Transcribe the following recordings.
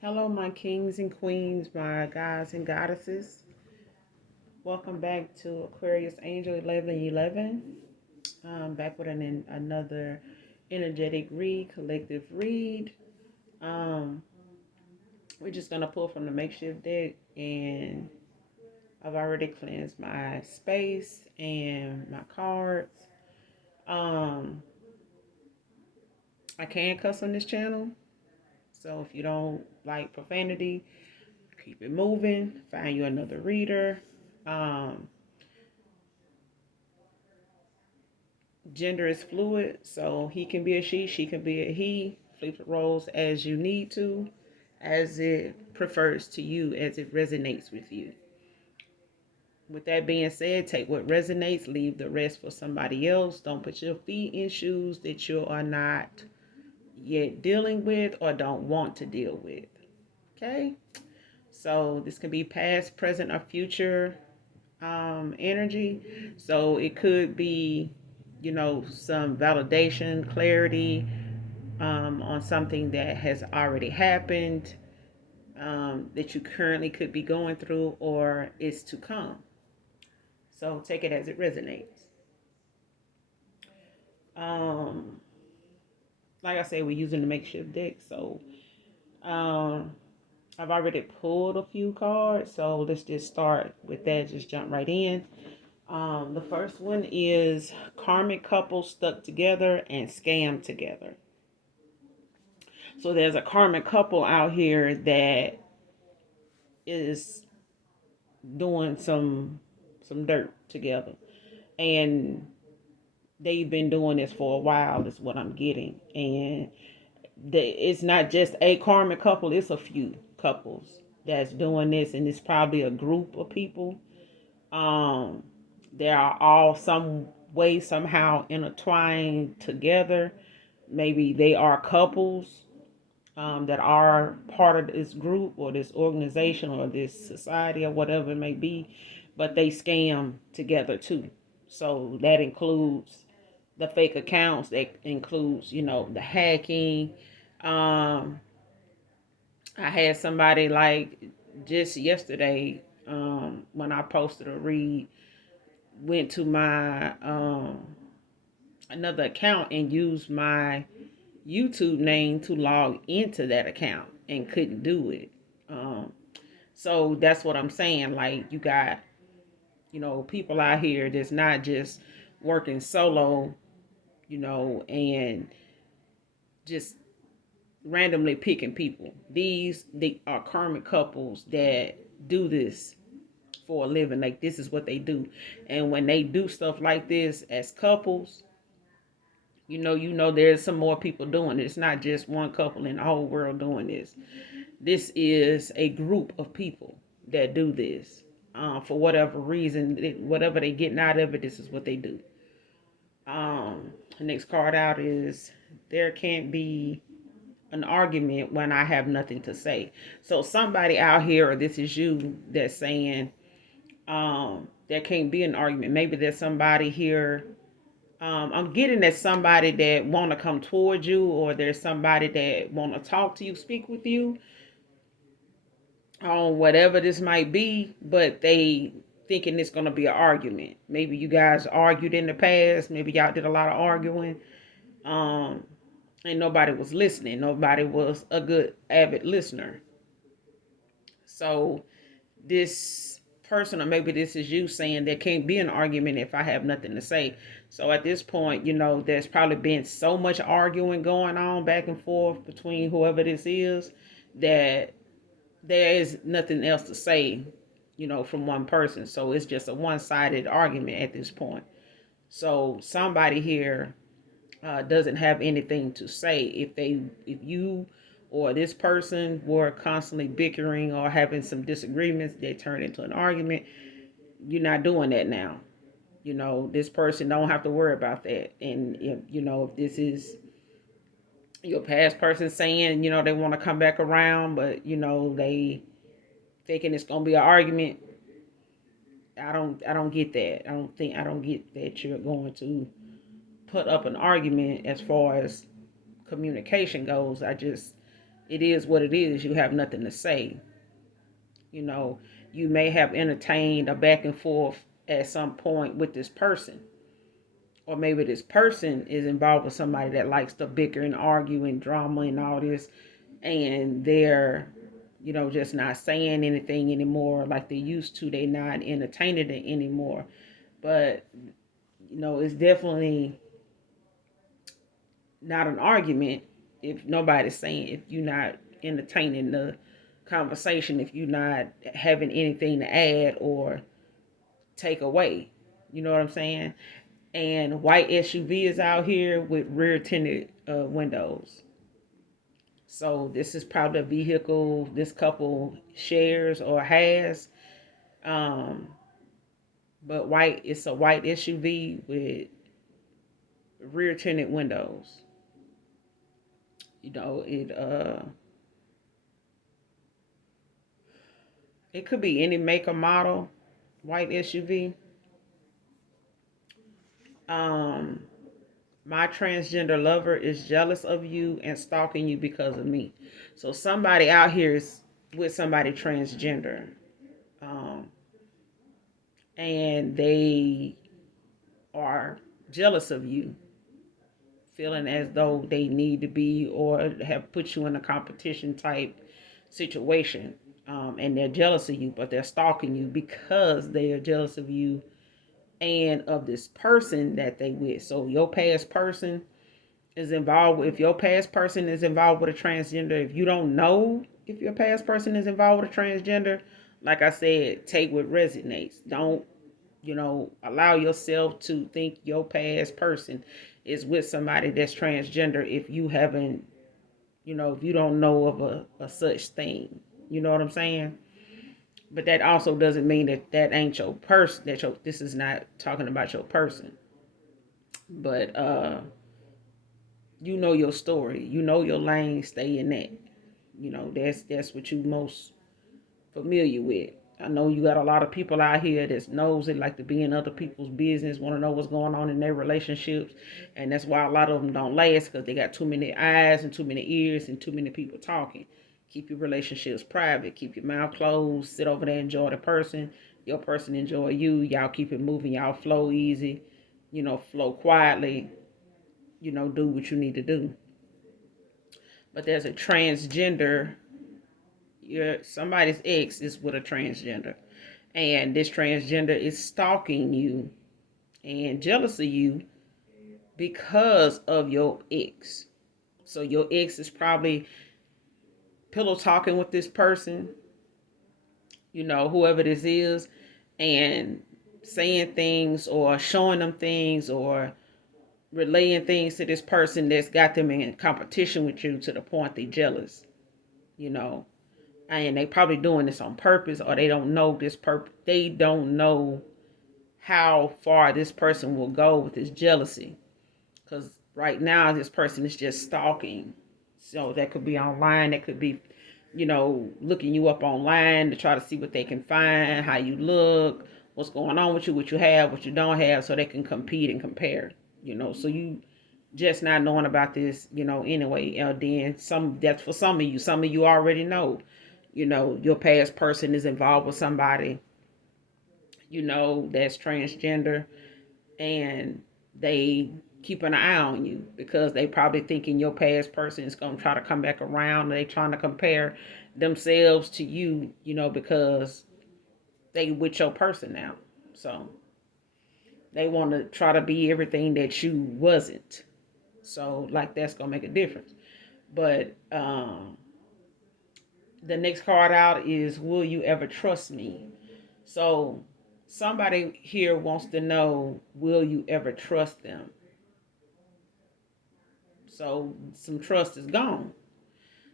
Hello, my kings and queens, my gods and goddesses. Welcome back to Aquarius Angel 1111. Back with another energetic read, collective read. Um, we're just going to pull from the makeshift deck, and I've already cleansed my space and my cards. Um, I can cuss on this channel, so if you don't like profanity, keep it moving. Find you another reader. Um, Gender is fluid, so he can be a she can be a he. Flip the roles as you need to, as it prefers to you, as it resonates with you. With that being said, take what resonates, leave the rest for somebody else. Don't put your feet in shoes that you are not yet dealing with or don't want to deal with. Okay? So this can be past, present, or future energy. So it could be, some validation, clarity, on something that has already happened, that you currently could be going through or is to come. So take it as it resonates. Um, like I said, we're using the makeshift deck. So um, I've already pulled a few cards. So let's just start with that. Just jump right in. The first one is karmic couples stuck together and scam together. So there's a karmic couple out here that is doing some dirt together, and they've been doing this for a while. Is what I'm getting, and it's not just a karmic couple; it's a few couples that's doing this, and it's probably a group of people. Um, they are all some way somehow intertwined together. Maybe they are couples that are part of this group or this organization or this society or whatever it may be, but they scam together too. So that includes the fake accounts, that includes, the hacking. Um, I had somebody like just yesterday, when I posted a read, went to my another account and used my YouTube name to log into that account and couldn't do it. Um, so that's what I'm saying. Like, you got, people out here that's not just working solo, and just randomly picking people. They are karmic couples that do this for a living. Like, this is what they do. And when they do stuff like this as couples, there's some more people doing it. It's not just one couple in the whole world doing this. This is a group of people that do this, for whatever reason, whatever they getting out of it. This is what they do. The next card out is there can't be an argument when I have nothing to say. So somebody out here, or this is you, that's saying there can't be an argument. Maybe there's somebody here. I'm getting that somebody that want to come towards you, or there's somebody that want to talk to you, speak with you on whatever this might be, but they thinking it's going to be an argument. Maybe you guys argued in the past. Maybe y'all did a lot of arguing. Um, and nobody was listening. Nobody was a good avid listener. So this person, or maybe this is you, saying there can't be an argument if I have nothing to say. So at this point, there's probably been so much arguing going on back and forth between whoever this is, that there is nothing else to say, from one person. So it's just a one-sided argument at this point. So somebody here doesn't have anything to say. If you or this person were constantly bickering or having some disagreements that turn into an argument, you're not doing that now. This person don't have to worry about that. And if this is your past person saying, they want to come back around, but they thinking it's gonna be an argument. I don't get that. I don't get that you're going to put up an argument as far as communication goes. I just it is what it is. You have nothing to say. You know, you may have entertained a back and forth at some point with this person. Or maybe this person is involved with somebody that likes to bicker and argue and drama and all this. And they're, just not saying anything anymore like they used to. They're not entertaining it anymore. But, it's definitely not an argument if nobody's saying, if you're not entertaining the conversation, if you're not having anything to add or take away. You know what I'm saying? And white SUV is out here with rear tinted windows. So this is probably a vehicle this couple shares or has. Um, but it's a white SUV with rear tinted windows. It could be any make or model white SUV. My transgender lover is jealous of you and stalking you because of me. So somebody out here is with somebody transgender. Um, and they are jealous of you, feeling as though they need to be or have put you in a competition type situation. And they're jealous of you, but they're stalking you because they are jealous of you and of this person that they with. So your past person is involved. If your past person is involved with a transgender, if you don't know if your past person is involved with a transgender, like I said, take what resonates. Don't, allow yourself to think your past person is with somebody that's transgender if you haven't, if you don't know of a such thing. You know what I'm saying? But that also doesn't mean that ain't your person. This is not talking about your person. But you know your story. You know your lane. Stay in that. That's what you most familiar with. I know you got a lot of people out here that knows it, like to be in other people's business, want to know what's going on in their relationships, and that's why a lot of them don't last because they got too many eyes and too many ears and too many people talking. Keep your relationships private. Keep your mouth closed. Sit over there, enjoy the person. Your person enjoy you. Y'all keep it moving. Y'all flow easy. Flow quietly. Do what you need to do. But there's a transgender. Somebody's ex is with a transgender, and this transgender is stalking you and jealous of you because of your ex. So your ex is probably pillow talking with this person, whoever this is, and saying things or showing them things or relaying things to this person that's got them in competition with you to the point they're jealous, and they probably doing this on purpose, or they don't know they don't know how far this person will go with his jealousy, because right now this person is just stalking. So that could be online, that could be looking you up online to try to see what they can find, how you look, what's going on with you, what you have, what you don't have, so they can compete and compare. So you just not knowing about this, anyway. Then that's for some of you. Some of you already know, your past person is involved with somebody, that's transgender, and they keep an eye on you because they probably thinking your past person is going to try to come back around, and they trying to compare themselves to you, because they with your person now. So they want to try to be everything that you wasn't. So like that's going to make a difference. But the next card out is, will you ever trust me? So somebody here wants to know, will you ever trust them? So some trust is gone.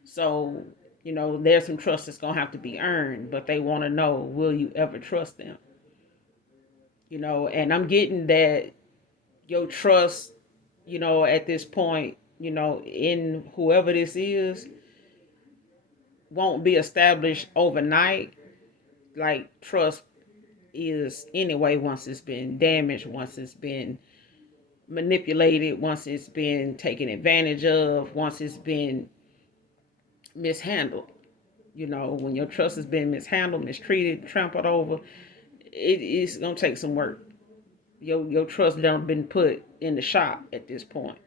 So, there's some trust that's going to have to be earned, but they want to know, will you ever trust them? And I'm getting that your trust, at this point, in whoever this is, won't be established overnight. Like trust is anyway, once it's been damaged, once it's been manipulated, once it's been taken advantage of, once it's been mishandled. When your trust has been mishandled, mistreated, trampled over, it's gonna take some work. Your trust done been put in the shop at this point.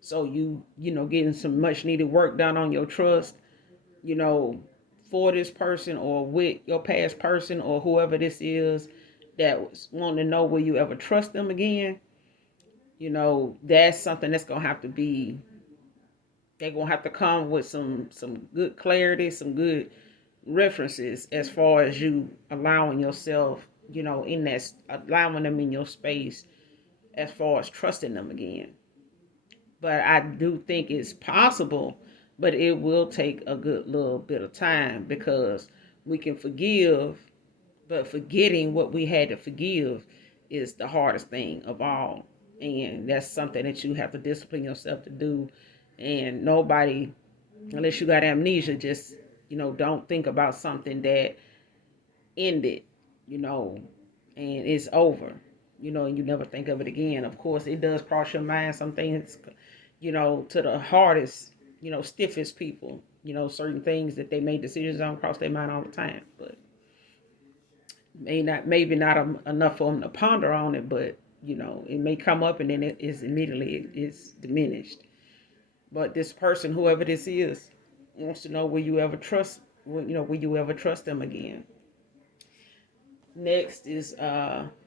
So getting some much needed work done on your trust, you know, for this person or with your past person or whoever this is that was wanting to know will you ever trust them again. That's something that's gonna have to be. They're gonna have to come with some good clarity, some good references as far as you allowing yourself, in that allowing them in your space as far as trusting them again. But I do think it's possible, but it will take a good little bit of time because we can forgive, but forgetting what we had to forgive is the hardest thing of all. And that's something that you have to discipline yourself to do. And nobody, unless you got amnesia, just, don't think about something that ended, you know, and it's over, and you never think of it again. Of course, it does cross your mind. Some things, to the hardest, stiffest people, certain things that they make decisions on cross their mind all the time. But maybe not enough for them to ponder on it, but, it may come up and then it is immediately it's diminished. But this person, whoever this is, wants to know will you ever trust, will you ever trust them again? Next is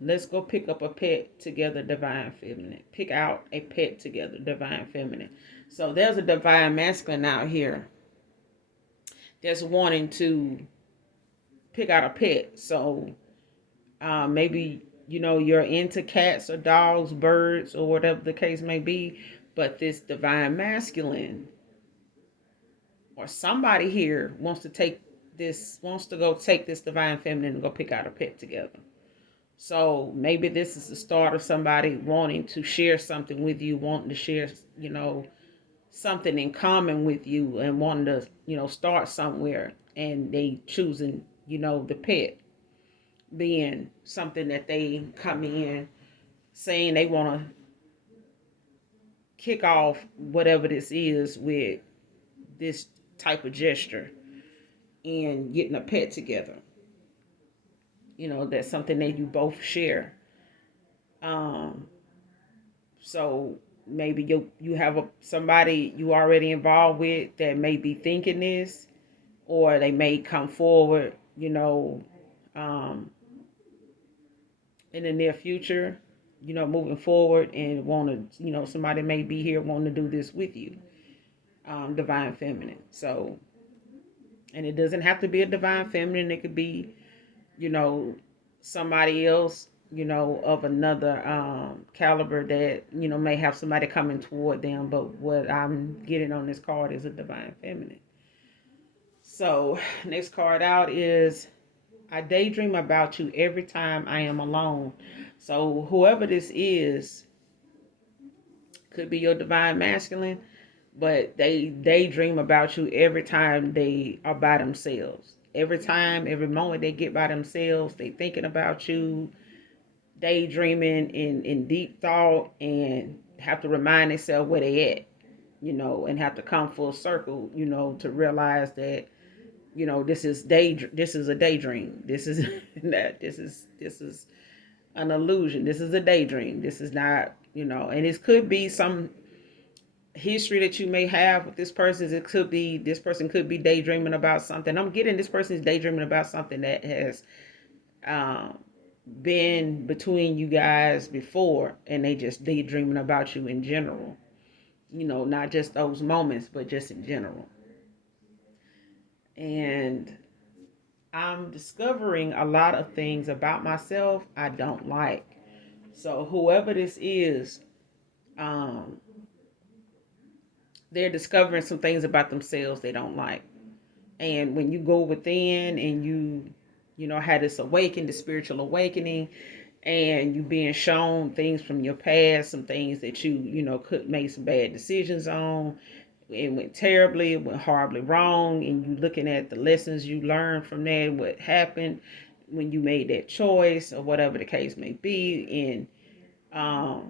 let's go pick up a pet together, divine feminine. Pick out a pet together, divine feminine. So there's a divine masculine out here that's wanting to pick out a pet. So maybe you're into cats or dogs, birds, or whatever the case may be, but this divine masculine or somebody here wants to go take this divine feminine and go pick out a pet together. So maybe this is the start of somebody wanting to share something with you, wanting to share, something in common with you and wanting to, start somewhere, and they choosing, the pet being something that they come in saying they want to kick off whatever this is with this type of gesture and getting a pet together. That's something that you both share. Um, So maybe you have somebody you already involved with that may be thinking this, or they may come forward, um, in the near future, moving forward and want to, somebody may be here wanting to do this with you, divine feminine. So, and it doesn't have to be a divine feminine. It could be, you know, somebody else, of another caliber that, may have somebody coming toward them. But what I'm getting on this card is a divine feminine. So, next card out is I daydream about you every time I am alone. So, whoever this is, could be your divine masculine, but they daydream about you every time they are by themselves. Every time, every moment they get by themselves, they thinking about you, daydreaming in deep thought, and have to remind themselves where they at, and have to come full circle, to realize that, this is a daydream. This is that this is an illusion. This is a daydream. This is not, and it could be some history that you may have with this person. It could be this person could be daydreaming about something. I'm getting this person is daydreaming about something that has um, been between you guys before, and they just daydreaming about you in general. Not just those moments, but just in general. And I'm discovering a lot of things about myself I don't like. So whoever this is, um, they're discovering some things about themselves they don't like. And when you go within and you had this awakening, the spiritual awakening, and you being shown things from your past, some things that could make some bad decisions on. It went terribly, it went horribly wrong, and you looking at the lessons you learned from that, what happened when you made that choice, or whatever the case may be, and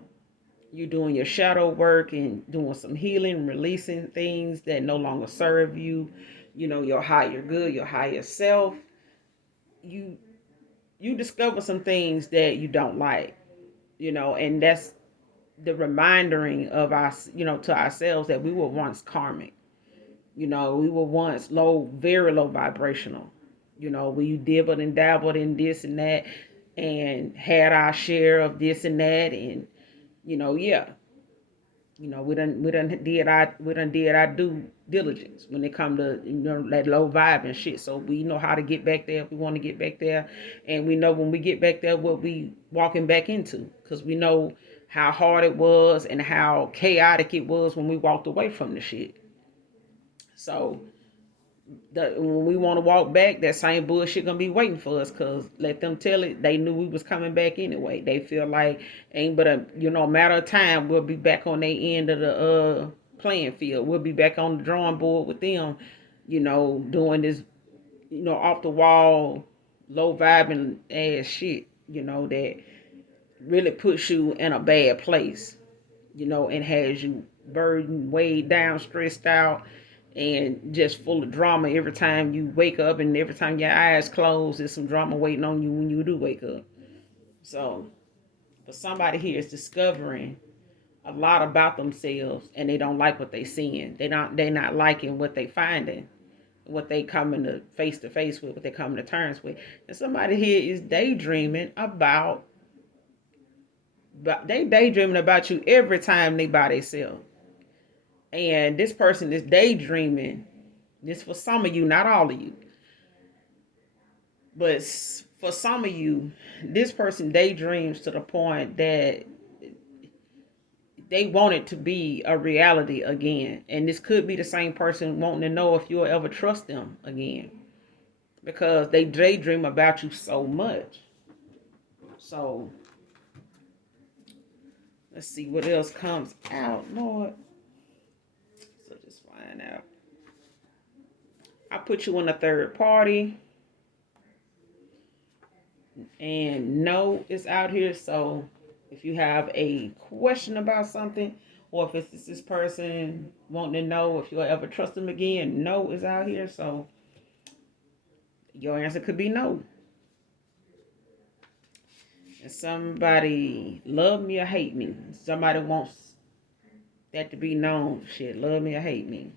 You doing your shadow work and doing some healing, releasing things that no longer serve you. You know, your higher good, your higher self. You you discover some things that you don't like, you know, and that's the reminding of us, you know, to ourselves that we were once karmic. You know, we were once low, very low vibrational. You know, we dibbled and dabbled in this and that and had our share of this and that. And, you know, yeah, you know, we done did our due diligence when it come to, you know, that low vibe and shit. So we know how to get back there if we want to get back there, and we know when we get back there what we walking back into, because we know how hard it was and how chaotic it was when we walked away from the shit. So when we want to walk back, that same bullshit gonna be waiting for us. Cause let them tell it, they knew we was coming back anyway. They feel like ain't but a, you know, matter of time. We'll be back on their end of the playing field. We'll be back on the drawing board with them. You know, doing this, you know, off the wall, low vibing ass shit. You know, that really puts you in a bad place, you know, and has you burdened, weighed down, stressed out, and just full of drama every time you wake up, and every time your eyes close, there's some drama waiting on you when you do wake up. So, but somebody here is discovering a lot about themselves, and they don't like what they seeing. They're not liking what they finding, what they coming to face with, what they coming to terms with. And somebody here is daydreaming about, but they daydreaming about you every time they by themselves. And this person is daydreaming. This for some of you, not all of you, but for some of you, this person daydreams to the point that they want it to be a reality again. And this could be the same person wanting to know if you'll ever trust them again, because they daydream about you so much. So let's see what else comes out, Lord. So just find out. I put you on a third party, and no is out here. So if you have a question about something, or if it's this person wanting to know if you'll ever trust them again, no is out here. So your answer could be no. And somebody love me or hate me. Somebody wants that to be known. Shit, love me or hate me.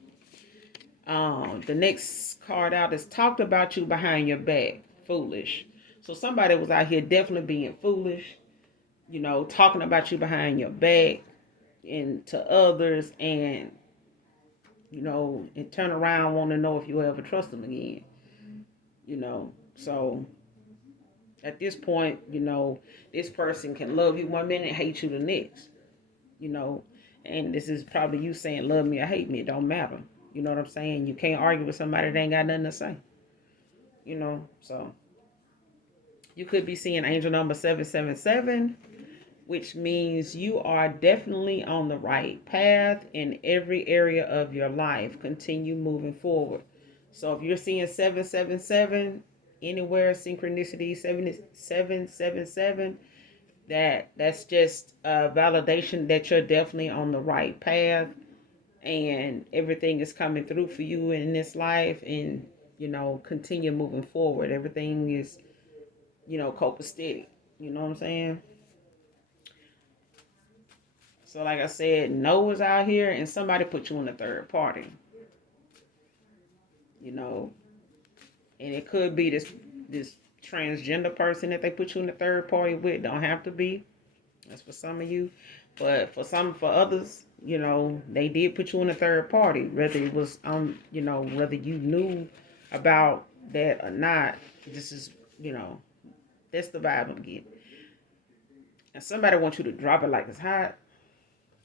The next card out is talked about you behind your back. Foolish. So somebody was out here definitely being foolish, you know, talking about you behind your back and to others, and you know, and turn around want to know if you'll ever trust them again. You know, so at this point, you know, this person can love you one minute, hate you the next. You know, and this is probably you saying love me or hate me. It don't matter. You know what I'm saying? You can't argue with somebody that ain't got nothing to say. You know, so you could be seeing angel number 777, which means you are definitely on the right path in every area of your life. Continue moving forward. So if you're seeing 777 anywhere, synchronicity 777, that's just a validation that you're definitely on the right path, and everything is coming through for you in this life. And you know, continue moving forward. Everything is, you know, copacetic. You know what I'm saying? So like I said, no is out here, and somebody put you in a third party. You know, and it could be this transgender person that they put you in the third party with. Don't have to be. That's for some of you, but for others, you know, they did put you in a third party. Whether it was you know, whether you knew about that or not. This is, you know, that's the vibe I'm getting. And somebody wants you to drop it like it's hot,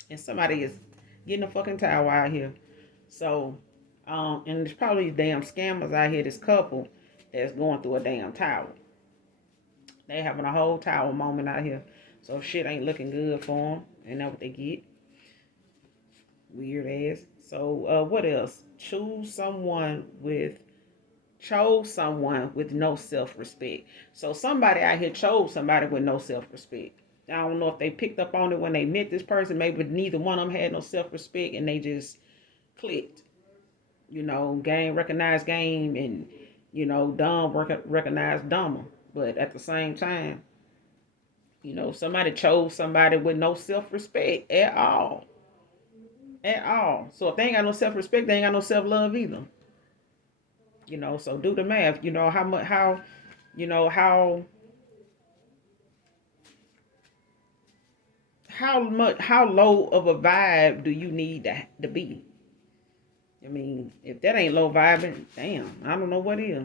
and somebody is getting a fucking towel out here. So, and there's probably damn scammers out here. This couple that's going through a damn towel. They having a whole towel moment out here. So shit ain't looking good for them. And that's what they get. Weird ass. So what else? Chose someone with no self-respect. So somebody out here chose somebody with no self-respect. I don't know if they picked up on it when they met this person. Maybe neither one of them had no self-respect and they just clicked. Game recognized game, and dumb recognized dumber. But at the same time, somebody chose somebody with no self-respect at all. At all. So if they ain't got no self-respect, they ain't got no self-love either. So do the math. How much, you know, how low of a vibe do you need to be? I mean, if that ain't low vibing, damn, I don't know what is.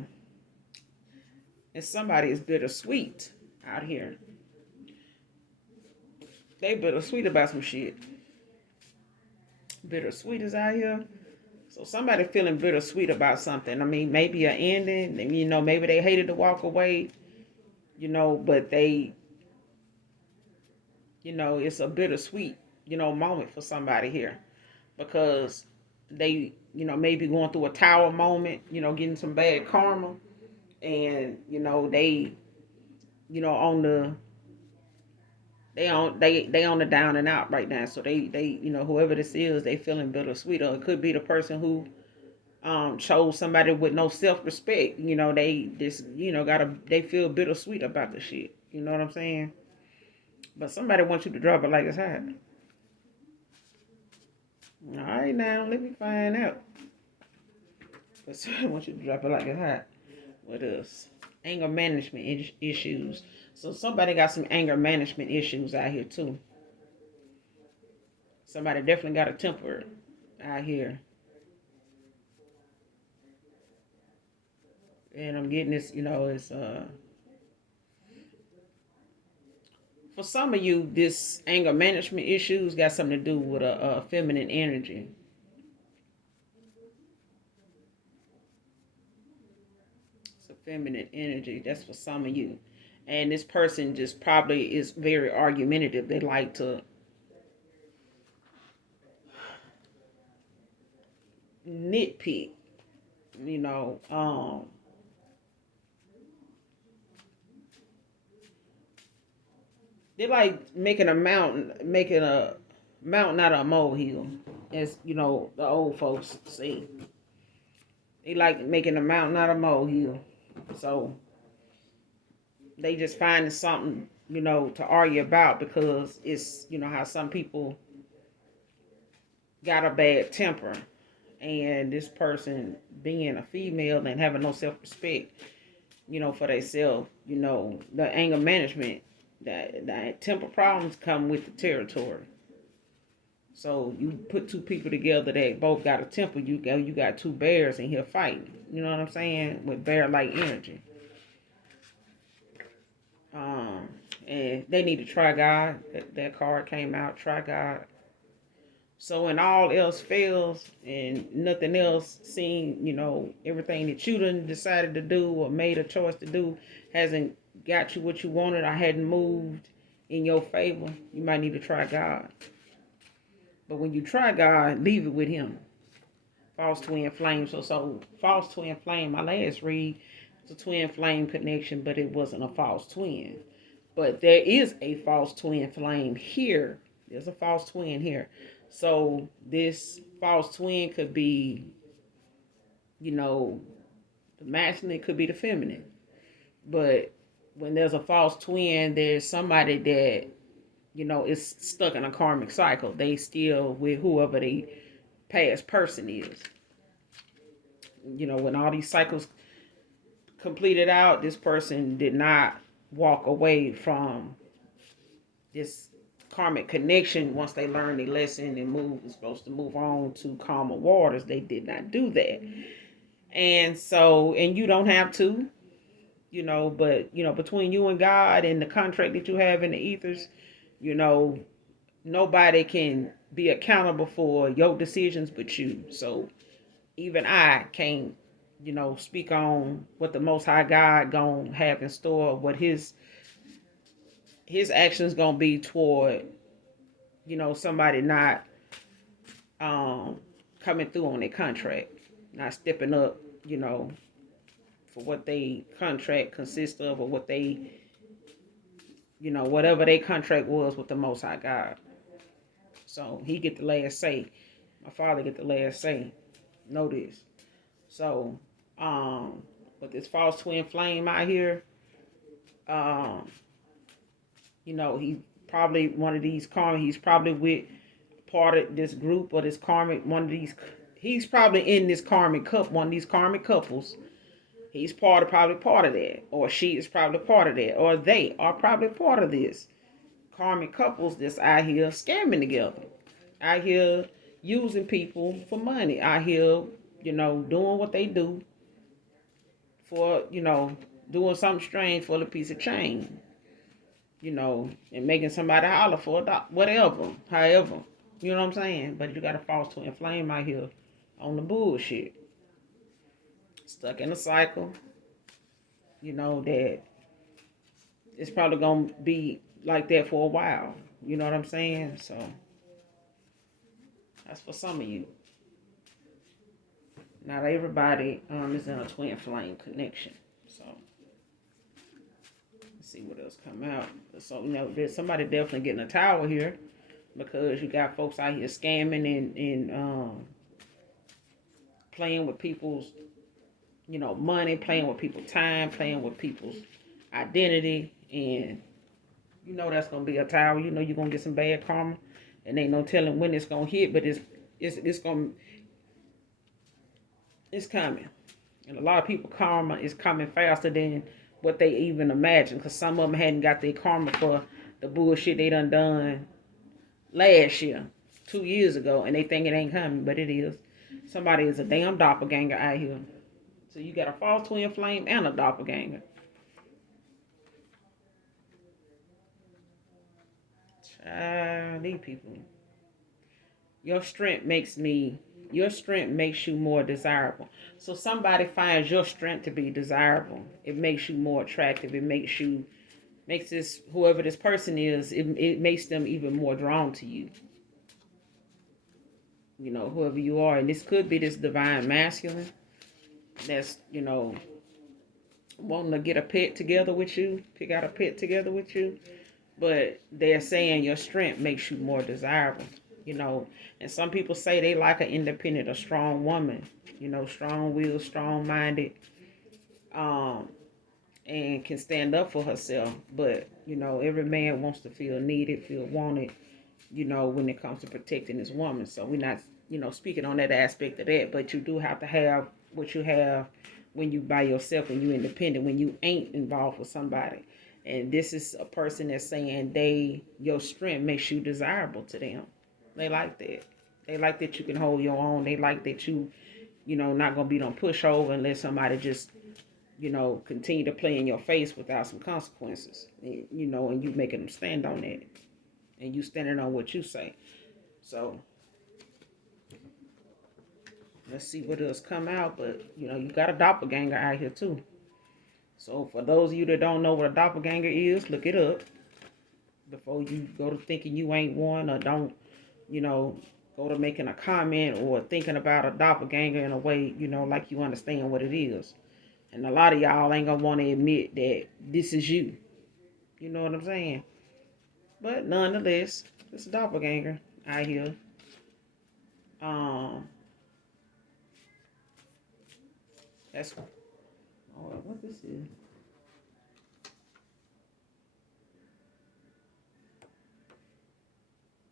And somebody is bittersweet out here. They bittersweet about some shit. Bittersweet is out here. So somebody feeling bittersweet about something. I mean, maybe an ending. Maybe they hated to walk away. But they, it's a bittersweet, moment for somebody here because they, maybe going through a tower moment. Getting some bad karma, and they, on the they on the down and out right now. So they whoever this is, they feeling bittersweet. Or it could be the person who chose somebody with no self respect. They just they feel bittersweet about the shit. You know what I'm saying? But somebody wants you to drop it like it's hot. All right, now let me find out. But somebody wants you to drop it like it's hot. What else? Anger management issues. So somebody got some anger management issues out here too. Somebody definitely got a temper out here. And I'm getting this, it's for some of you, this anger management issues got something to do with a feminine energy. It's a feminine energy. That's for some of you. And this person just probably is very argumentative. They like to nitpick, you know. They like making a mountain out of a molehill, as the old folks say. They like making a mountain out of a molehill, so they just finding something to argue about because it's how some people got a bad temper, and this person being a female and having no self respect, for themselves, the anger management, that temper problems come with the territory. So you put two people together that both got a temper, you got two bears in here fighting. You know what I'm saying? With bear-like energy. Um, and they need to try God. That card came out. Try God. So when all else fails and nothing else seems, everything that you done decided to do or made a choice to do hasn't got you what you wanted or hadn't moved in your favor, you might need to try God. But when you try God, leave it with Him. False twin flame. So false twin flame. My last read was a twin flame connection, but it wasn't a false twin. But there is a false twin flame here. There's a false twin here. So this false twin could be, the masculine, it could be the feminine. But when there's a false twin, there's somebody that, is stuck in a karmic cycle. They still with whoever the past person is. When all these cycles completed out, this person did not walk away from this karmic connection once they learned their lesson and was supposed to move on to calmer waters. They did not do that. And so, and you don't have to, but, between you and God and the contract that you have in the ethers, nobody can be accountable for your decisions but you. So even I can't, speak on what the Most High God gonna have in store, what his actions gonna be toward, somebody not coming through on their contract, not stepping up, for what they contract consists of or what they whatever their contract was with the Most High God. So he get the last say. My father get the last say. Know this. So, with this false twin flame out here, um, he probably one of these karmic. He's probably with part of this group or this karmic. One of these. He's probably in this karmic couple. One of these karmic couples. He's probably part of that, or she is probably part of that, or they are probably part of this karmic couples that's out here scamming together, out here using people for money, out here, doing what they do for, doing something strange for a piece of change, and making somebody holler for whatever, however, you know what I'm saying? But you got a false twin flame out here on the bullshit, stuck in a cycle, that it's probably gonna be like that for a while. You know what I'm saying? So that's for some of you. Not everybody is in a twin flame connection. So let's see what else come out. So there's somebody definitely getting a tower here, because you got folks out here scamming and playing with people's money, playing with people's time, playing with people's identity, and that's gonna be a tower. You're gonna get some bad karma, and ain't no telling when it's gonna hit, but it's coming. And a lot of people karma is coming faster than what they even imagine, because some of them hadn't got their karma for the bullshit they done last year, 2 years ago, and they think it ain't coming, but it is. Somebody is a damn doppelganger out here. So you got a false twin flame and a doppelganger. These people. Your strength makes you more desirable. So somebody finds your strength to be desirable. It makes you more attractive. It makes this, whoever this person is, it makes them even more drawn to you. Whoever you are. And this could be this divine masculine that's, wanting to get a pet together with you, pick out a pet together with you. But they're saying your strength makes you more desirable. And some people say they like an independent, a strong woman, strong-willed, strong-minded, and can stand up for herself. But, every man wants to feel needed, feel wanted, when it comes to protecting his woman. So we're not, speaking on that aspect of that, but you do have to have what you have when you by yourself, when you independent, when you ain't involved with somebody. And this is a person that's saying your strength makes you desirable to them. They like that. They like that you can hold your own. They like that you, not going to be no pushover and let somebody just, continue to play in your face without some consequences. And you making them stand on that. And you standing on what you say. So, let's see what else come out. But, you got a doppelganger out here too. So, for those of you that don't know what a doppelganger is, look it up. Before you go to thinking you ain't one, or don't, go to making a comment or thinking about a doppelganger in a way, like you understand what it is. And a lot of y'all ain't gonna want to admit that this is you. You know what I'm saying? But nonetheless, it's a doppelganger out here. That's what this is.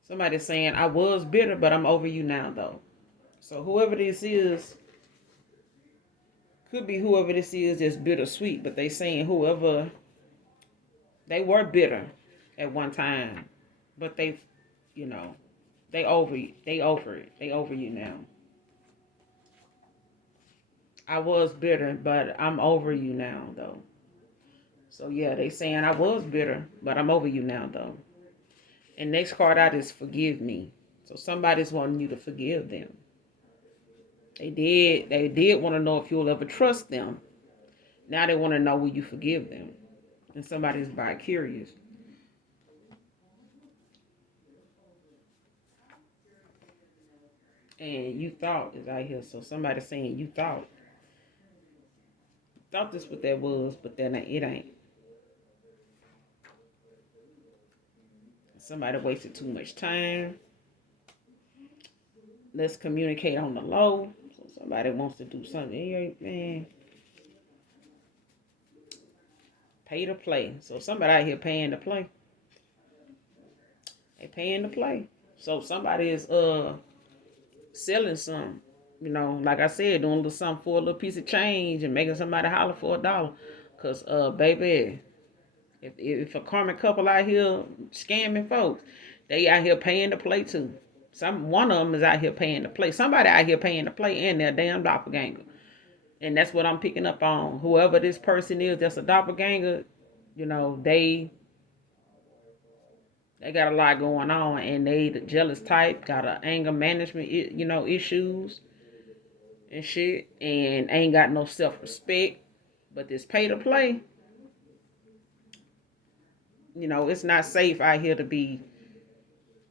Somebody's saying, I was bitter, but I'm over you now, though. So whoever this is, could be whoever this is that's bittersweet, but they saying whoever, they were bitter at one time, but they over it. They over you now. I was bitter, but I'm over you now, though. So yeah, they saying I was bitter, but I'm over you now, though. And next card out is forgive me. So somebody's wanting you to forgive them. They did want to know if you'll ever trust them. Now they want to know will you forgive them. And somebody's bi-curious. And you thought is out here. So somebody's saying you thought this what that was, but then it ain't. Somebody wasted too much time. Let's communicate on the low. So somebody wants to do something. Here, man, pay to play. So somebody out here paying to play. They paying to play. So somebody is selling something. You know, like I said, doing a little something for a little piece of change and making somebody holler for $1. Cause baby, if a karmic couple out here scamming folks, they out here paying to play too. One of them is out here paying to play. Somebody out here paying to play, and they're a damn doppelganger. And that's what I'm picking up on. Whoever this person is, that's a doppelganger. You know, they got a lot going on, and they the jealous type, got a anger management, issues and shit, and ain't got no self respect. But this pay to play, it's not safe out here to be.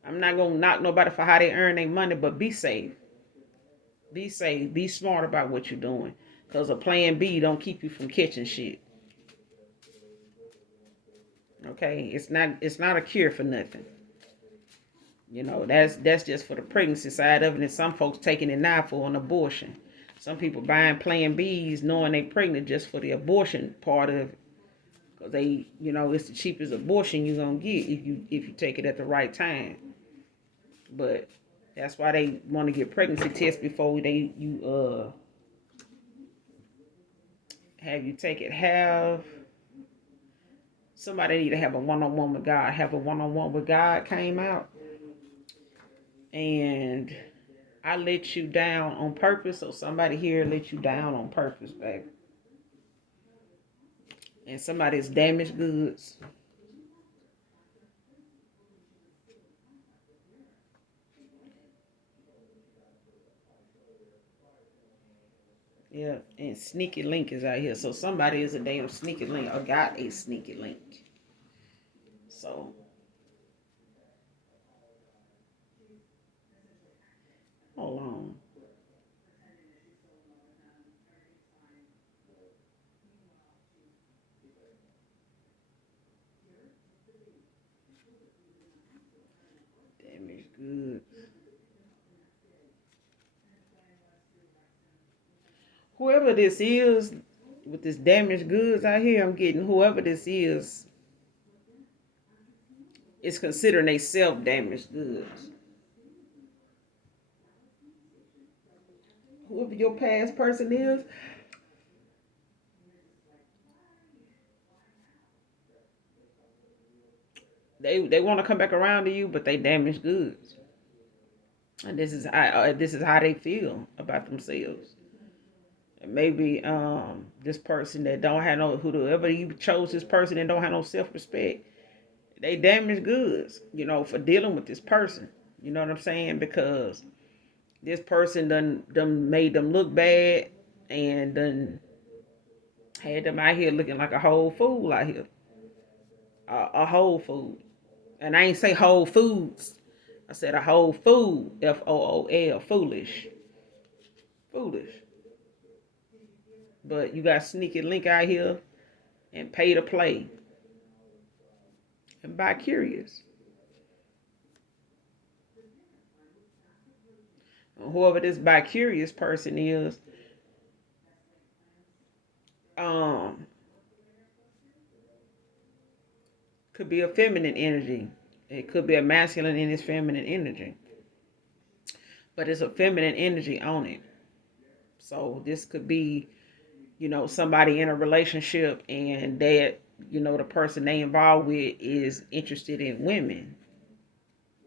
I'm not gonna knock nobody for how they earn their money, but be safe. Be safe. Be smart about what you're doing, cause a plan B don't keep you from catching shit. Okay, it's not a cure for nothing. That's just for the pregnancy side of it, and some folks taking it now for an abortion. Some people buying Plan Bs knowing they pregnant just for the abortion part of it, because it's the cheapest abortion you're gonna get if you take it at the right time. But that's why they want to get pregnancy tests before you have you take it. Have somebody need to have a one-on-one with God. Have a one-on-one with God came out, and I let you down on purpose, so somebody here let you down on purpose, baby. And somebody's damaged goods. Yeah, and sneaky link is out here. So somebody is a damn sneaky link or got a sneaky link. So hold on. Damaged goods. Whoever this is with this damaged goods out here, I'm getting whoever this is considering they self-damaged goods. Whoever your past person is, they want to come back around to you, but they damaged goods. And this is how they feel about themselves. And maybe this person that don't have no whoever you chose this person and don't have no self-respect, they damaged goods, for dealing with this person. You know what I'm saying? Because this person done made them look bad and done had them out here looking like a whole fool out here. A whole fool. And I ain't say Whole Foods. I said a whole fool. FOOL. Foolish. Foolish. But you got sneaky link out here and pay to play. And by curious. Whoever this bi curious person is, could be a feminine energy. It could be a masculine and its feminine energy. But it's a feminine energy on it. So this could be, somebody in a relationship and that, the person they involved with is interested in women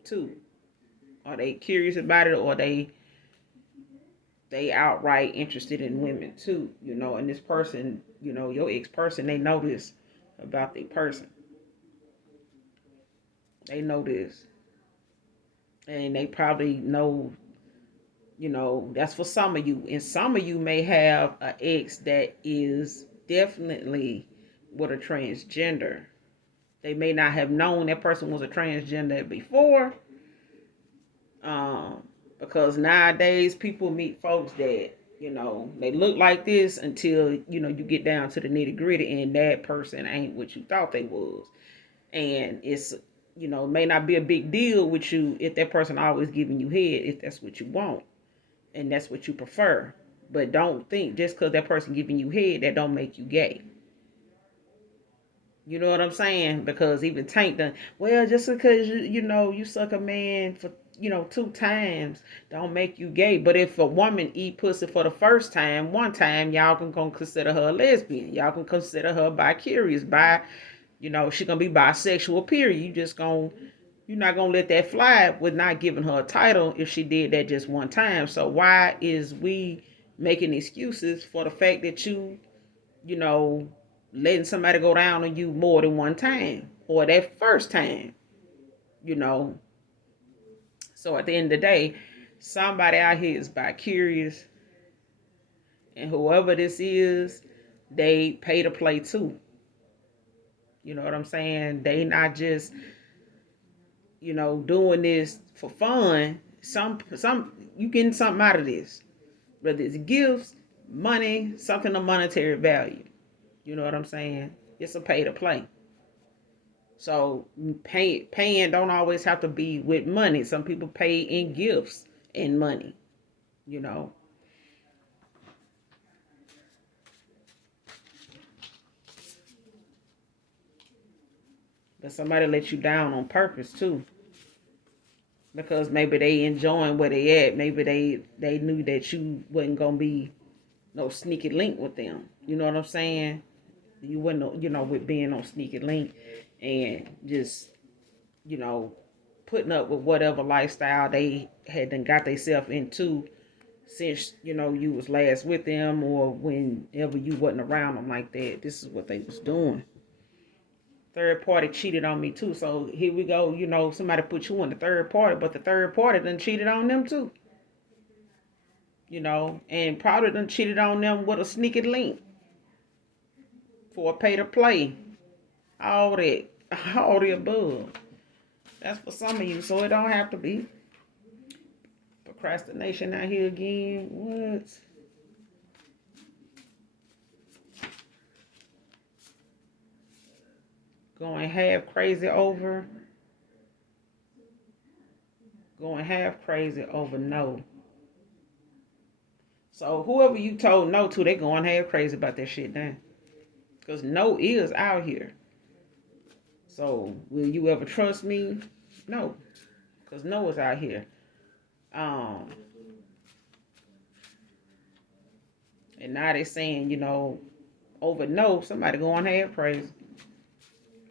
too. Are they curious about it, or they outright interested in women too, and this person, your ex-person, they know this about their person. They know this. And they probably know, that's for some of you. And some of you may have an ex that is definitely with a transgender. They may not have known that person was a transgender before. Because nowadays people meet folks that, they look like this until, you get down to the nitty gritty and that person ain't what you thought they was. And it's may not be a big deal with you if that person always giving you head, if that's what you want and that's what you prefer. But don't think just because that person giving you head, that don't make you gay. You know what I'm saying? Because even Tank done, well, just because you suck a man for 2 times don't make you gay. But if a woman eat pussy for the first time, one time, y'all can gonna consider her a lesbian. Y'all can consider her bi-curious, she gonna be bisexual, period. You're not gonna let that fly with not giving her a title if she did that just one time. So why is we making excuses for the fact that you know, letting somebody go down on you more than one time or that first time, you know? So at the end of the day, somebody out here is bi curious, and whoever this is, they pay to play too. You know what I'm saying? They not just doing this for fun. Some you getting something out of this, whether it's gifts, money, something of monetary value. You know what I'm saying? It's a pay to play. So paying don't always have to be with money. Some people pay in gifts and money. You know. But somebody let you down on purpose too, because maybe they enjoying where they at. Maybe they knew that you wasn't gonna be no sneaky link with them. You know what I'm saying? You wouldn't, with being on sneaky link and just, you know, putting up with whatever lifestyle they had done got themselves into since, you was last with them or whenever you wasn't around them like that. This is what they was doing. Third party cheated on me too. So here we go, somebody put you on the third party, but the third party done cheated on them too. And probably done cheated on them with a sneaky link for a pay to play. All that. All the above. That's for some of you, so it don't have to be. Procrastination out here again. What? Going half crazy over. Going half crazy over no. So whoever you told no to, they going half crazy about that shit now. Because no is out here. So will you ever trust me? No. Because no is out here. And now they saying, over no, somebody going half crazy.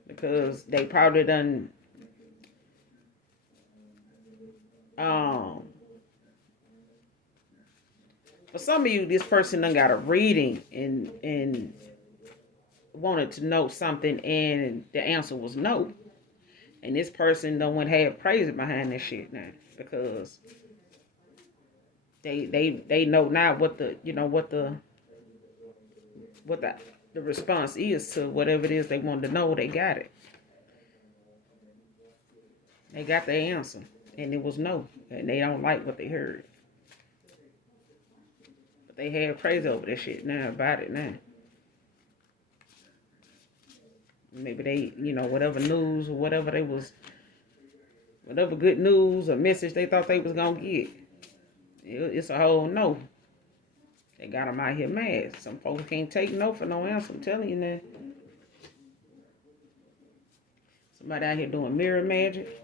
Because they probably done for some of you, this person done got a reading and wanted to know something, and the answer was no. And this person done went half crazy behind that shit now because they know now what the response is to whatever it is they wanted to know. They got it. They got the answer, and it was no, and they don't like what they heard. But they half crazy over that shit now about it now. Maybe they, whatever news or whatever good news or message they thought they was gonna get, it's a whole no. They got them out here mad. Some folks can't take no for no answer. I'm telling you that. Somebody out here doing mirror magic.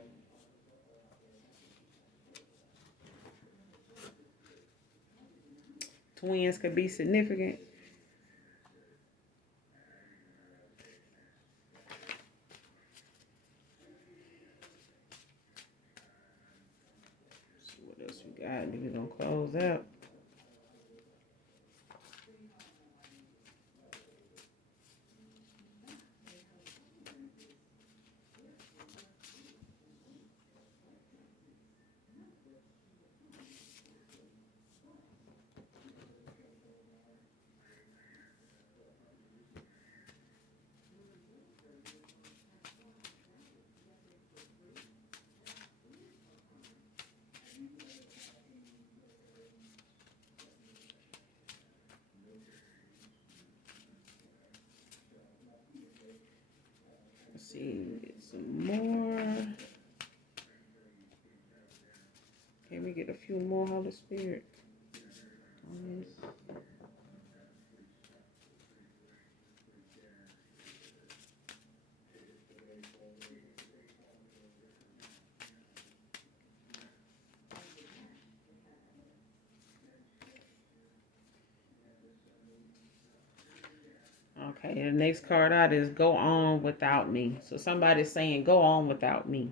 Twins could be significant. Let's see what else we got. We're gonna close out. Let's see, get some more. get a few more, Holy Spirit. On this. Okay, the next card out is go on without me. So somebody's saying go on without me.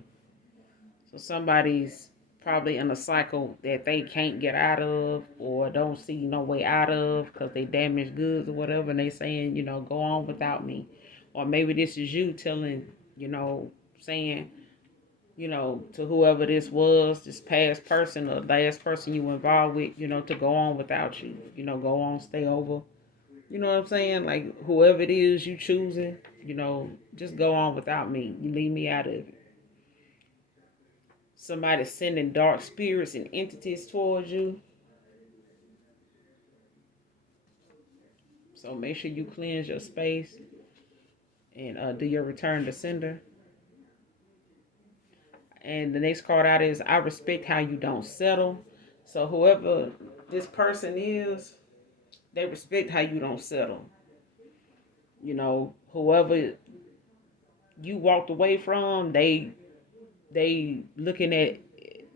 So somebody's probably in a cycle that they can't get out of or don't see no way out of because they damaged goods or whatever. And they saying, go on without me. Or maybe this is you telling, saying, to whoever this was, this past person or last person you were involved with, to go on without you. Go on, stay over. You know what I'm saying? Like whoever it is you choosing, just go on without me. You leave me out of it. Somebody sending dark spirits and entities towards you. So make sure you cleanse your space and do your return to sender. And the next card out is I respect how you don't settle. So whoever this person is, they respect how you don't settle. Whoever you walked away from, they looking at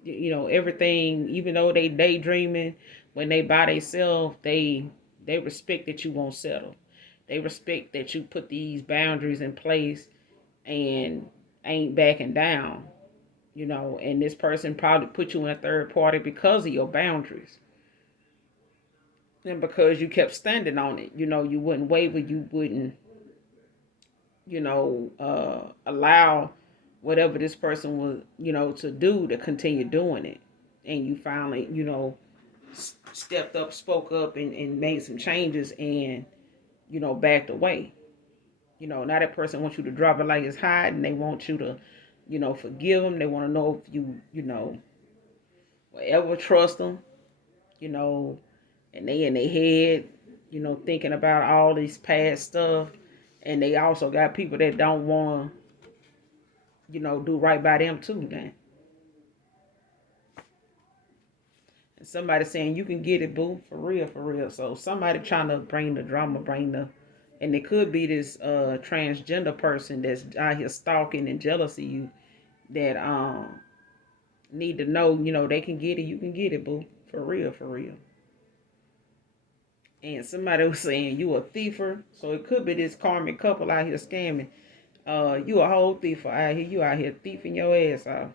everything, even though they daydreaming, when they by themselves, they respect that you won't settle. They respect that you put these boundaries in place and ain't backing down. And this person probably put you in a third party because of your boundaries. And because you kept standing on it, you wouldn't waver, you wouldn't, allow whatever this person was, to do to continue doing it. And you finally, stepped up, spoke up, and made some changes and, backed away. Now that person wants you to drop it like it's hot and they want you to, forgive them. They want to know if you, ever trust them, and they in their head, thinking about all this past stuff. And they also got people that don't want to, do right by them too, then. And somebody saying you can get it, boo, for real, for real. So somebody trying to bring the drama, and it could be this transgender person that's out here stalking and jealousy you that need to know, they can get it, you can get it, boo, for real, for real. And somebody was saying you a thiefer, so it could be this karmic couple out here scamming. You a whole thief out here. You out here thieving your ass off.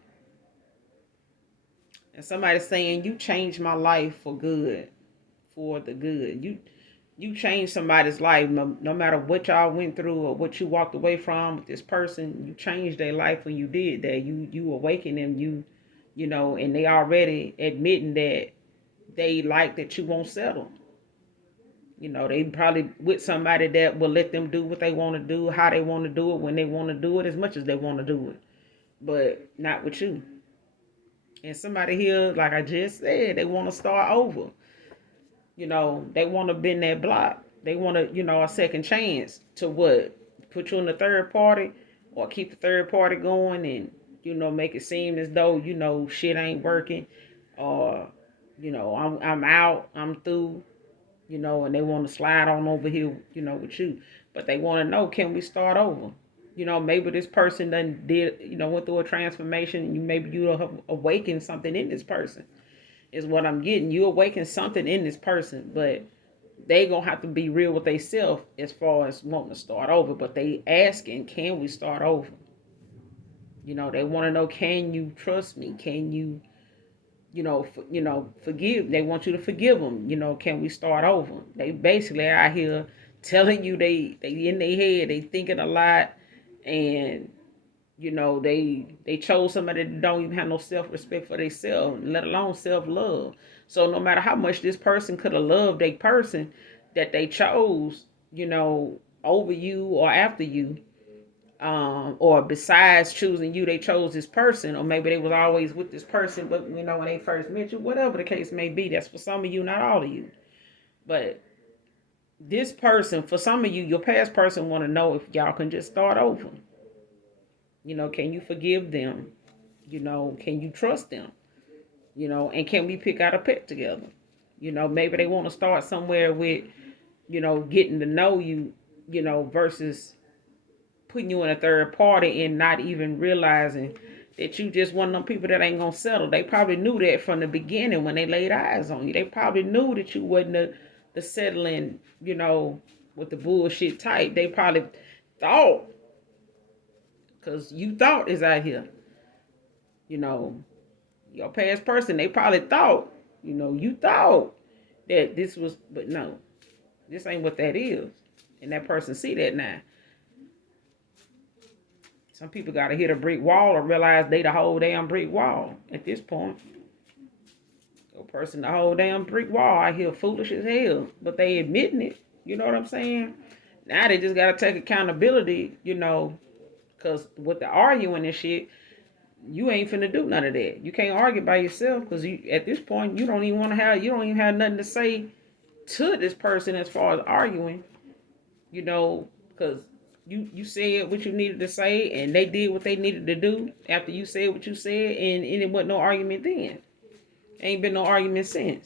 And somebody saying you changed my life for good, for the good. You changed somebody's life, no matter what y'all went through or what you walked away from with this person. You changed their life when you did that. You awakened them. And they already admitting that they like that you won't settle. They probably with somebody that will let them do what they want to do, how they want to do it, when they want to do it, as much as they want to do it. But not with you. And somebody here, like I just said, they want to start over. They want to bend that block. They want to, a second chance to what? Put you in the third party or keep the third party going and, make it seem as though, shit ain't working or, I'm out, I'm through, and they want to slide on over here, with you. But they want to know, can we start over? Maybe this person done did, went through a transformation and maybe you have awakened something in this person. Is what I'm getting. You awaken something in this person, but they gonna have to be real with themselves as far as wanting to start over. But they asking, can we start over? They want to know, can you trust me? Can you, forgive? They want you to forgive them. Can we start over? They basically out here telling you they in their head, they thinking a lot, and they chose somebody that don't even have no self-respect for themselves, let alone self-love. So no matter how much this person could have loved a person that they chose, over you or after you, or besides choosing you, they chose this person, or maybe they was always with this person, but when they first met you, whatever the case may be, that's for some of you, not all of you. But this person, for some of you, your past person want to know if y'all can just start over. Can you forgive them? Can you trust them? And can we pick out a pet together? Maybe they want to start somewhere with, getting to know you, versus putting you in a third party and not even realizing that you just one of them people that ain't gonna settle. They probably knew that from the beginning when they laid eyes on you. They probably knew that you wasn't the settling, with the bullshit type. They probably thought, because you thought is out here, you know, your past person, they probably thought, you thought that this was, but no, this ain't what that is. And that person see that now. Some people got to hit a brick wall or realize they the whole damn brick wall at this point. A person the whole damn brick wall, I hear foolish as hell, but they admitting it. You know what I'm saying? Now they just got to take accountability, because with the arguing and shit, you ain't finna do none of that. You can't argue by yourself because at this point, you don't even have nothing to say to this person as far as arguing, because you said what you needed to say and they did what they needed to do after you said what you said, and it wasn't no argument then. Ain't been no argument since.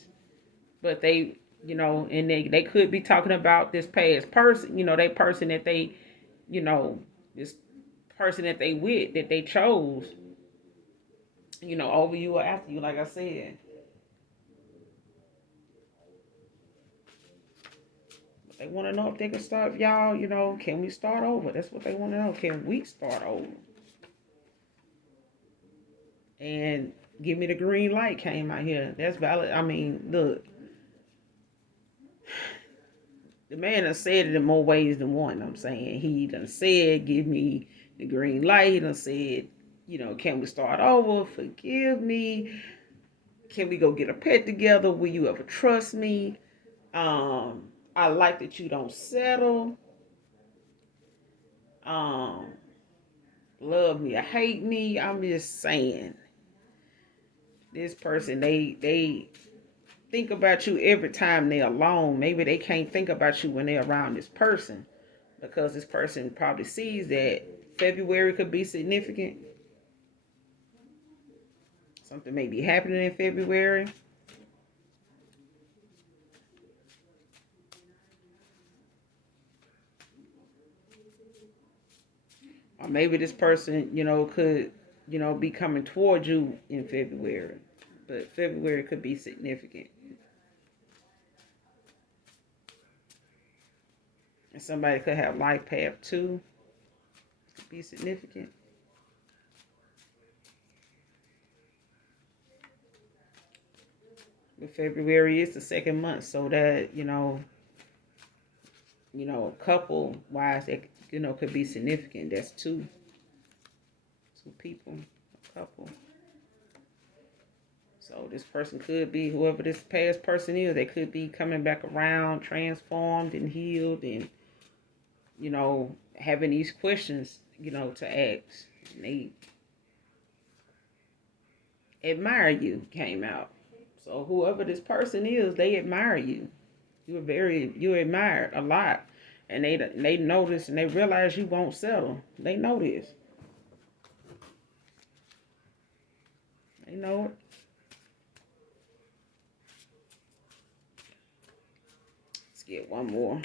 But they, and they could be talking about this past person, they person that they, this person that they with, that they chose, over you or after you, like I said. They want to know if they can start, y'all, can we start over? That's what they want to know. Can we start over? And give me the green light came out here. That's valid. I mean, look. The man done said it in more ways than one, I'm saying. He done said, give me the green light. He done said, can we start over? Forgive me. Can we go get a pet together? Will you ever trust me? I like that you don't settle. Love me or hate me. I'm just saying. This person, they think about you every time they're alone. Maybe they can't think about you when they're around this person, because this person probably sees that February could be significant. Something may be happening in February. Or maybe this person, could, be coming towards you in February. But February could be significant. And somebody could have life path 2. Could be significant. But February is the second month, so that, couple wise, that, could be significant. That's two people, a couple. So this person could be, whoever this past person is, they could be coming back around, transformed and healed, and, having these questions, to ask. And they admire you, came out. So whoever this person is, they admire you. You're admired a lot. And they notice and they realize you won't settle. They know this. They know it. Let's get one more.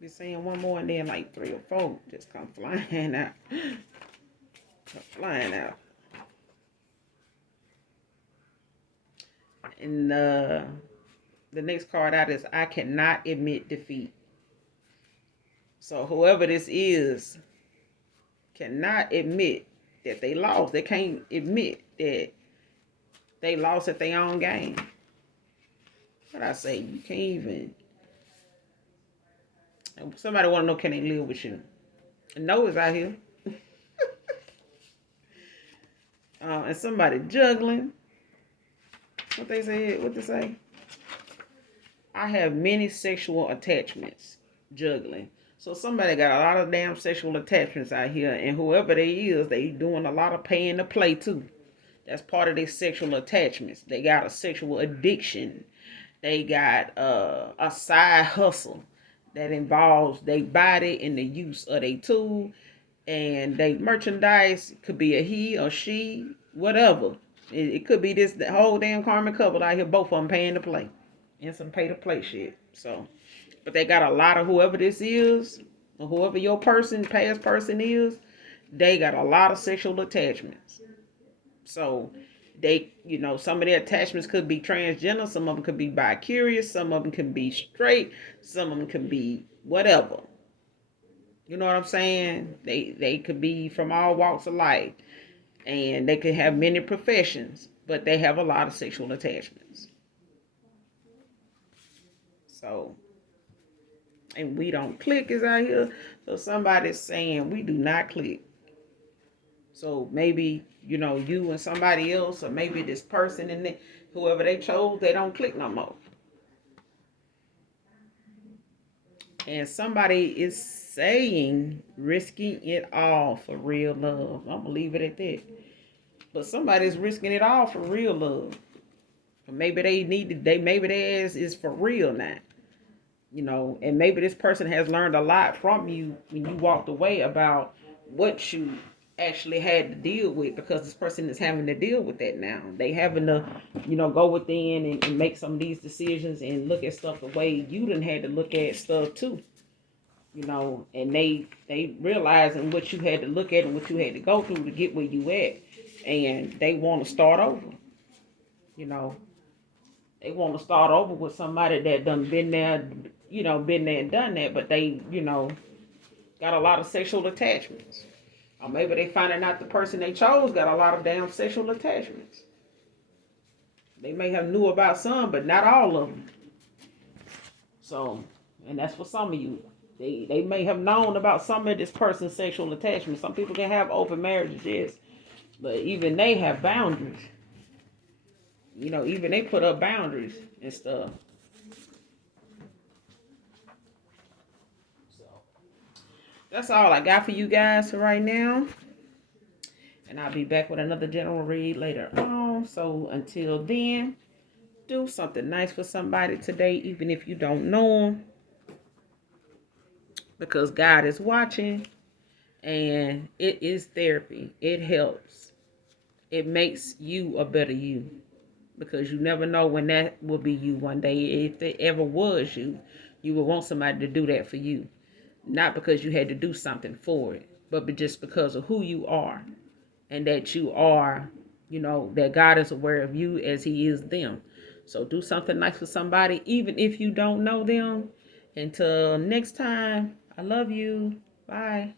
Be saying one more and then like 3 or 4 just come flying out. Come flying out. And the next card out is I cannot admit defeat. So whoever this is cannot admit that they lost. They can't admit that they lost at their own game. What I say, you can't even. Somebody want to know, can they live with you? No is out here. And somebody juggling. What they say? I have many sexual attachments. Juggling. So somebody got a lot of damn sexual attachments out here, and whoever they is, they doing a lot of paying to play too. That's part of their sexual attachments. They got a sexual addiction. They got a side hustle. that involves their body and the use of their tool and they merchandise. Could be a he or she, whatever. It could be this the whole damn Karmic couple out here, both of them paying to play and some pay to play shit. So, but they got a lot of whoever this is, or whoever your person, past person is, they got a lot of sexual attachments. So they, some of their attachments could be transgender, some of them could be bi-curious, some of them can be straight, some of them can be whatever. You know what I'm saying? They could be from all walks of life, and they could have many professions, but they have a lot of sexual attachments. So, and we don't click is out here. So somebody's saying we do not click. So maybe, you and somebody else, or maybe this person and whoever they chose, they don't click no more. And somebody is saying risking it all for real love. I'm gonna leave it at that. But somebody's risking it all for real love. Maybe maybe their ass is for real now. And maybe this person has learned a lot from you when you walked away about what you actually had to deal with, because this person is having to deal with that now. They having to, go within and make some of these decisions and look at stuff the way you done had to look at stuff too. And they realizing what you had to look at and what you had to go through to get where you at, and they want to start over. They want to start over with somebody that done been there, been there and done that, but they, got a lot of sexual attachments. Or maybe they finding out the person they chose got a lot of damn sexual attachments. They may have knew about some, but not all of them. So, and that's for some of you. They may have known about some of this person's sexual attachments. Some people can have open marriages, yes, but even they have boundaries. Even they put up boundaries and stuff. So that's all I got for you guys for right now. And I'll be back with another general read later on. So until then, do something nice for somebody today, even if you don't know them. Because God is watching, and it is therapy. It helps. It makes you a better you. Because you never know when that will be you one day. If it ever was you, you would want somebody to do that for you. Not because you had to do something for it, but just because of who you are. And that you are, that God is aware of you as He is them. So do something nice for somebody, even if you don't know them. Until next time, I love you. Bye.